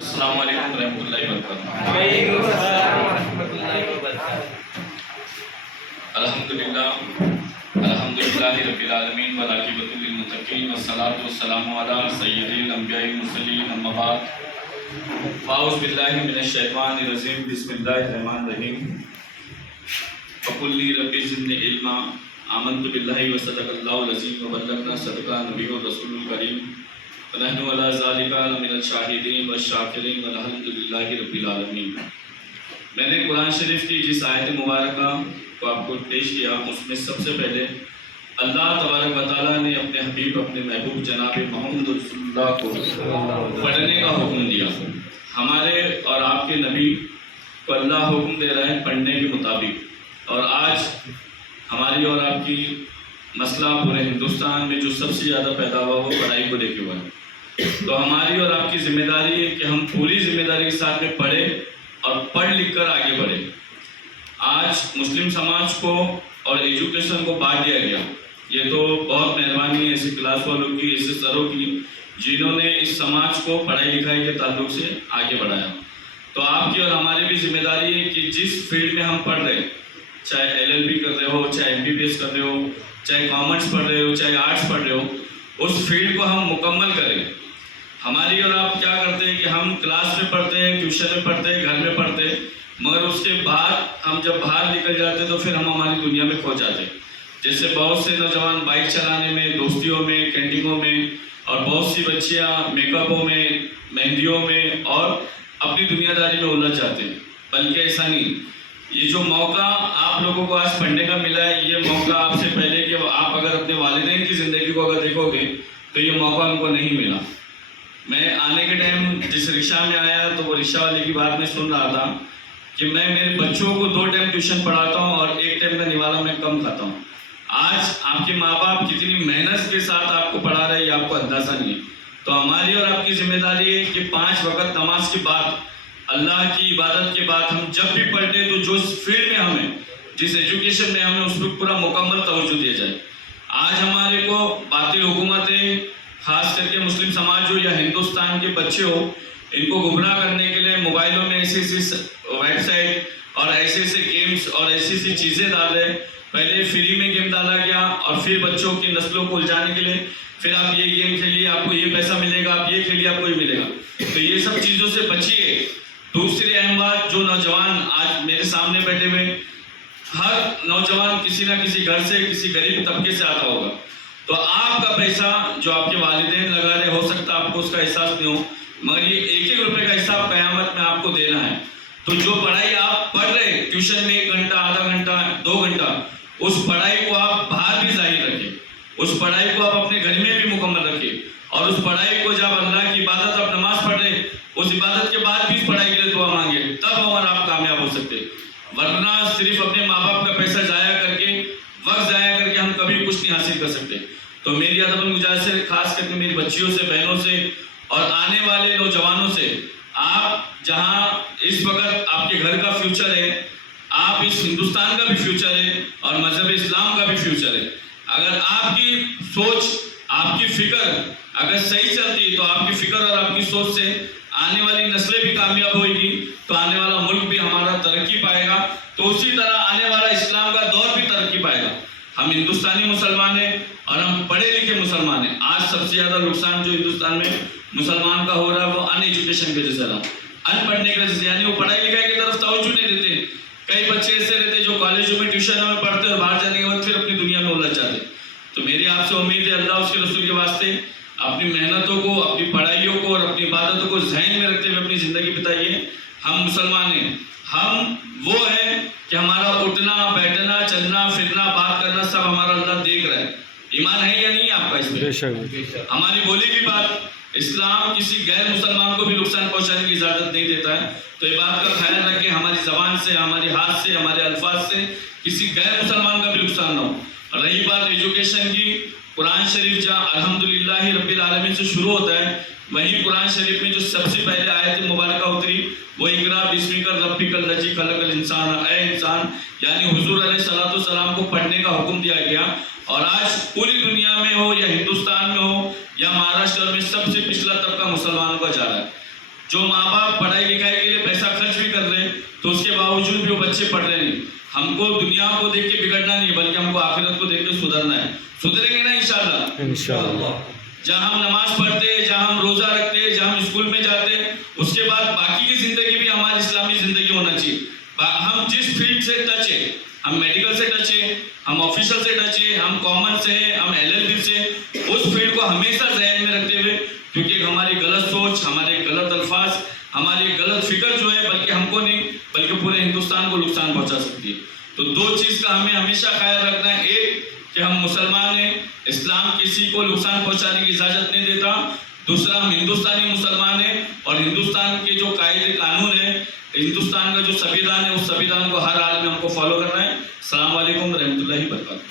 السلام علیکم ورحمۃ اللہ وبرکاتہ۔ وعلیکم السلام ورحمۃ اللہ وبرکاتہ۔ الحمدللہ رب العالمین والعاقبۃ للمتقین والصلاۃ والسلام علی سید الانبیاء والمرسلین، اما بعد فاعوذ باللہ من الشیطان الرجیم، بسم اللہ الرحمن الرحیم۔ وقل لی رب زدنی علما، آمنت باللہ وصدق اللہ العظیم وبلغنا صدق نبی الرسول الکریم ونحن علی ذالک من الشاہدین والشاکرین والحمدللہ رب العالمین۔ میں نے قرآن شریف کی جس آیت مبارکہ کو آپ کو پیش کیا، اس میں سب سے پہلے اللہ تبارک و تعالیٰ نے اپنے حبیب، اپنے محبوب جناب محمد رسول اللہ کو پڑھنے کا حکم دیا۔ ہمارے اور آپ کے نبی کو اللہ حکم دے رہا ہے پڑھنے کے مطابق، اور آج ہماری اور آپ کی مسئلہ پورے ہندوستان میں جو سب سے زیادہ پیدا ہوا وہ پڑھائی کو لے کے ہوا ہے۔ تو ہماری اور آپ کی ذمہ داری ہے کہ ہم پوری ذمہ داری کے ساتھ میں پڑھیں اور پڑھ لکھ کر آگے بڑھیں۔ آج مسلم سماج کو اور ایجوکیشن کو بانٹ دیا گیا، یہ تو بہت مہربانی ہے ایسے کلاس والوں کی، ایسے سروں کی جنہوں نے اس سماج کو پڑھائی لکھائی کے تعلق سے آگے بڑھایا۔ تو آپ کی اور ہماری بھی ذمہ داری ہے کہ جس فیلڈ میں ہم پڑھ رہے ہیں، چاہے LLB کر رہے ہو، چاہے MBBS کر رہے ہو، چاہے کامرس پڑھ رہے ہو، چاہے آرٹس پڑھ رہے ہو، اس فیلڈ کو ہم مکمل کریں۔ ہماری اور آپ کیا کرتے ہیں کہ ہم کلاس میں پڑھتے ہیں، ٹیوشن میں پڑھتے ہیں، گھر میں پڑھتے ہیں، مگر اس کے بعد ہم جب باہر نکل جاتے ہیں تو پھر ہم ہماری دنیا میں کھو جاتے ہیں۔ جیسے بہت سے نوجوان بائک چلانے میں، دوستیوں میں، کینٹینوں میں، اور بہت سی بچیاں میک اپوں میں، مہندیوں میں اور اپنی دنیا داری میں الجھ جاتے ہیں۔ بلکہ ایسا نہیں، یہ جو موقع آپ لوگوں کو آج پڑھنے کا ملا ہے، یہ موقع آپ سے پہلے کہ آپ اگر اپنے والدین کی زندگی کو اگر دیکھو گے تو یہ موقع ان کو نہیں ملا۔ میں آنے کے ٹائم جس رکشہ میں آیا تو وہ رکشہ والے کی بات میں سن رہا تھا کہ میں میرے بچوں کو 2 ٹائم ٹیوشن پڑھاتا ہوں اور 1 ٹائم کا نوالا میں کم کھاتا ہوں۔ آج آپ کے ماں باپ کتنی محنت کے ساتھ آپ کو پڑھا رہے ہیں، یہ آپ کو اندازہ نہیں ہے۔ تو ہماری اور آپ کی ذمہ داری ہے کہ 5 وقت نماز کے بعد، اللہ کی عبادت کے بعد ہم جب بھی پڑھتے تو جو اس فیلڈ میں ہمیں، جس ایجوکیشن میں ہمیں، اس پر پورا مکمل توجہ دیا جائے۔ آج ہمارے کو باطل حکومتیں، خاص کر کے مسلم سماج ہو یا ہندوستان کے بچے ہو، ان کو گمراہ کرنے کے لیے موبائلوں میں ایسی ویب سائٹ اور ایسے گیمز اور ایسی چیزیں ڈال رہے ہیں۔ پہلے فری میں گیم ڈالا گیا اور پھر بچوں کی نسلوں کو الجھانے کے لیے پھر آپ یہ گیم کھیلیے، آپ کو یہ پیسہ ملے گا، آپ یہ کھیلیے، آپ کو یہ ملے گا۔ تو یہ سب چیزوں سے بچیے۔ دوسری اہم بات، جو نوجوان آج میرے سامنے بیٹھے ہوئے، ہر نوجوان کسی نہ کسی گھر سے، کسی غریب طبقے سے آتا ہوگا، تو آپ کا پیسہ جو آپ کے والدین لگا رہے، ہو سکتا ہے آپ کو اس کا احساس نہیں ہو، مگر یہ 1-1 روپے کا حساب قیامت میں آپ کو دینا ہے۔ تو جو پڑھائی آپ پڑھ رہے ٹیوشن میں 1 گھنٹہ، آدھا گھنٹہ، 2 گھنٹہ، اس پڑھائی کو آپ باہر بھی ظاہر رکھیں، اس پڑھائی کو آپ اپنے گھر میں بھی مکمل رکھیں، اور اس پڑھائی کو جب اللہ کی عبادت، آپ نماز پڑھ رہے، اس عبادت کے بعد بھی اس پڑھائی کے لیے دعا مانگے، تب اور آپ کامیاب ہو سکتے۔ ورنہ صرف اپنے ماں باپ کا پیسہ ضائع کر کے، وقت ضائع کر کے ہم کبھی کچھ نہیں حاصل کر سکتے۔ تو میری ادب گزارش ہے، خاص کر کے میری بچیوں سے، بہنوں سے اور آنے والے نوجوانوں سے، آپ جہاں اس وقت آپ کے گھر کا فیوچر ہے، آپ اس ہندوستان کا بھی فیوچر ہے اور مذہب اسلام کا بھی فیوچر ہے۔ اگر آپ کی سوچ، آپ کی فکر اگر صحیح چلتی تو آپ کی فکر اور آپ کی سوچ سے آنے والی نسلیں بھی کامیاب ہوئے گی، تو آنے والا ملک بھی ہمارا ترقی پائے گا، تو اسی طرح آنے والا اسلام کا دور بھی ترقی پائے گا۔ ہم ہندوستانی مسلمان ہیں اور ہم پڑھے لکھے مسلمان ہیں۔ آج سب سے زیادہ نقصان جو ہندوستان میں مسلمان کا ہو رہا ہے وہ ان ایجوکیشن کی وجہ سے رہا، ان پڑھنے کی وجہ سے، یعنی وہ پڑھائی لکھائی کی طرف توجہ نہیں دیتے۔ کئی بچے ایسے رہتے جو کالجوں میں، ٹیوشنوں میں پڑھتے اور باہر جانے کے بعد پھر اپنی دنیا میں الجھ جاتے۔ تو میری آپ سے امید ہے، اللہ اس کے رسول کے واسطے اپنی محنتوں کو، اپنی پڑھائیوں کو اور اپنی عبادتوں کو ذہن میں رکھتے ہوئے اپنی زندگی بتائیے۔ ہم مسلمان ہیں، ہم وہ ہیں کہ ہمارا اٹھنا، بیٹھنا، چلنا، پھرنا، بات کرنا سب ہمارا اللہ دیکھ رہا ہے۔ ایمان ہے یا نہیں آپ کا اس میں؟ ہماری بولی کی بات، اسلام کسی غیر مسلمان کو بھی نقصان پہنچانے کی اجازت نہیں دیتا ہے۔ تو یہ بات کا خیال رکھیں، ہماری زبان سے، ہماری ہاتھ سے، ہمارے الفاظ سے کسی غیر مسلمان کا بھی نقصان نہ ہو۔ رہی بات ایجوکیشن کی، قرآن شریف جہاں الحمدللہ رب العالمین سے شروع ہوتا ہے، وہیں قرآن شریف میں جو سب سے پہلے آیت مبارکہ اتری وہ اقرا بسمک ربک الذی خلق الانسان، اے انسان، یعنی حضور علیہ الصلوۃ والسلام کو پڑھنے کا حکم دیا گیا۔ اور آج پوری دنیا میں ہو یا ہندوستان میں ہو یا مہاراشٹر میں، سب سے پچھلا طبقہ مسلمانوں کا جا رہا ہے۔ جو ماں ماں باپ پڑھائی لکھائی کے لیے پیسہ خرچ بھی کر رہے ہیں تو اس کے باوجود بھی وہ بچے پڑھ رہے نہیں. ہم کو دنیا کو دیکھ کے بگڑنا نہیں بلکہ ہم کو آخرت کو دیکھ کے سدھرنا ہے. سدھریں گے نا انشاءاللہ. جہاں ہم نماز پڑھتے ہیں, جہاں ہم روزہ رکھتے ہیں, جہاں ہم اسکول میں جاتے ہیں, اس کے بعد باقی کی زندگی بھی ہماری اسلامی زندگی ہونا چاہیے. ہم جس فیلڈ سے ٹچ ہے, ہم میڈیکل سے ٹچ ہے, ہم آفیسر سے ٹچ ہے, ہم کامن سے ہیں, ہم LLB سے, اس فیلڈ کو ہمیشہ ذہن میں رکھتے ہوئے, کیونکہ ہماری غلط سوچ, ہمارے غلط الفاظ, ہماری غلط فکر جو ہے بلکہ ہم کو نہیں بلکہ پورے ہندوستان کو نقصان پہنچا سکتی ہے. تو دو چیز کا ہمیں ہمیشہ خیال رکھنا ہے. ایک کہ ہم مسلمان ہیں, اسلام کسی کو نقصان پہنچانے کی اجازت نہیں دیتا. دوسرا ہم ہندوستانی مسلمان ہیں اور ہندوستان کے جو قاعدے قانون ہیں, ہندوستان کا جو سویدھان ہے, اس سویدھان کو ہر حال میں ہم کو فالو کرنا ہے. السلام علیکم ورحمۃ اللہ وبرکاتہ.